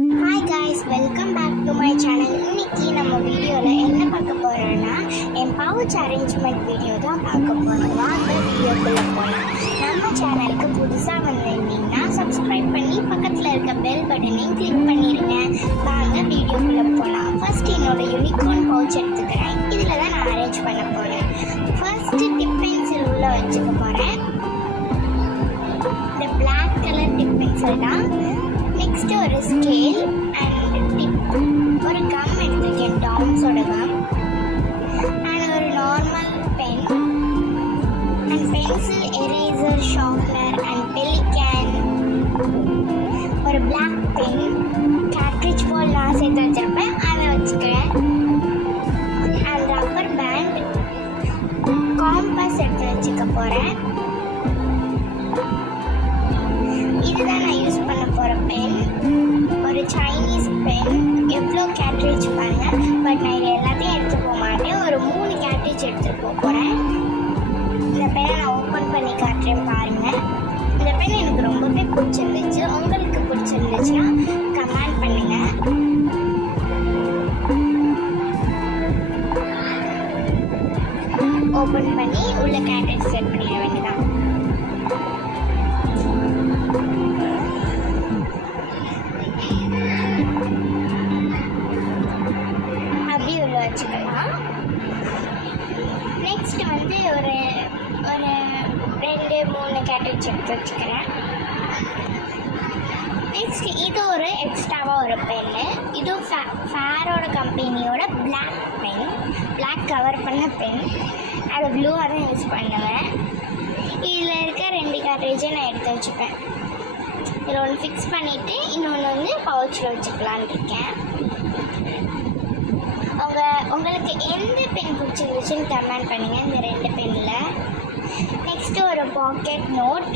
Hi guys, welcome back to my channel. இன்னைக்கு நம்ம வீடியோல என்ன பார்க்க போறோம்னா என் பவுச் அரேஞ்ச்மெண்ட் வீடியோ தான் பார்க்க போறோம். வாங்க வீடியோக்குள்ள போலாம். நம்ம சேனலுக்கு புதுசா வந்திருந்தீங்கன்னா Subscribe பண்ணி பக்கத்துல இருக்க பெல் பட்டனையும் கிளிக் பண்ணிருங்க. வாங்க வீடியோக்குள்ள போலாம். ஃபர்ஸ்ட் என்னோட யூனிகார்ன் பவுச் எடுத்துக்கிறேன். இதுல தான் நான் அரேஞ்ச் பண்ண போறேன். ஃபர்ஸ்ட் டிப் பென்சில் உள்ள வச்சுக்க போறேன். இந்த Black கலர் டிப் பென்சில் தான். நெக்ஸ்ட் ஒரு ஸ்கேல் அண்ட் டிப், ஒரு கம் எடுத்துக்கேன், டாம்ஸோட கம் அண்ட் ஒரு normal pen and pencil, eraser, sharpener and Pelikan, ஒரு பிளாக் பென், கேட்ரிட்ஜ் பால் நான் சேர்த்து வச்சிருப்பேன் அதை வச்சுக்கிறேன் அண்ட் ரப்பர் பேண்ட், காம்பஸ் எடுத்து வச்சுக்க போகிறேன். இதுதான் நான் யூஸ் பண்ண போகிற பென், ஒரு சைனீஸ் பென். எவ்வளோ கேட்ரிட்ஜ் பாருங்க, பட் நான் இது எல்லாத்தையும் எடுத்து போக மாட்டேன். ஒரு 3 கேட்ரிட்ஜ் எடுத்துகிட்டு போக போகிறேன். இந்த பெண்ணை நான் ஓப்பன் பண்ணி காட்டுறேன் பாருங்க. இந்த பென் எனக்கு ரொம்பவே பிடிச்சிருந்துச்சு. உங்களுக்கு பிடிச்சிருந்துச்சுன்னா கமெண்ட் பண்ணுங்க. ஓப்பன் பண்ணி உள்ள கேட்ரிட்ஜ் செட் பண்ணிட வேண்டியதான். வச்சுக்கலாம். நெக்ஸ்ட் வந்து ஒரு 2-3 கேட்ரிட்ஜ் எடுத்து வச்சுக்கிறேன். நெக்ஸ்ட் இது ஒரு எக்ஸ்ட்ராவாக ஒரு பென்னு. இது ஃபேரோட கம்பெனியோட பிளாக் பென், பிளாக் கவர் பண்ண பென். அது ப்ளூவாக தான் யூஸ் பண்ணுவேன். இதில் இருக்க 2 கேட்ரிட்ஜை நான் எடுத்து வச்சுப்பேன். இதில் ஒன்று ஃபிக்ஸ் பண்ணிவிட்டு இன்னொன்று வந்து பவுச்சில் வச்சுக்கலான் இருக்கேன். உங்களுக்கு எந்த பென் பிடிச்சிருந்துச்சுன்னு கமெண்ட் பண்ணுங்கள் இந்த 2 பென்னில். நெக்ஸ்ட்டு ஒரு பாக்கெட் நோட்,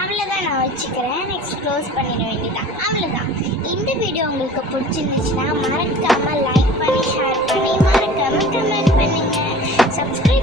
அவ்வளோதான் நான் வச்சுக்கிறேன். நெக்ஸ்ட் க்ளோஸ் பண்ணிட வேண்டியதான். அவ்வளோதான். இந்த வீடியோ உங்களுக்கு பிடிச்சிருந்துச்சுன்னா மறக்காமல் லைக் பண்ணி, ஷேர் பண்ணி, மறக்காமல் கமெண்ட் பண்ணுங்கள். சப்ஸ்கிரைப்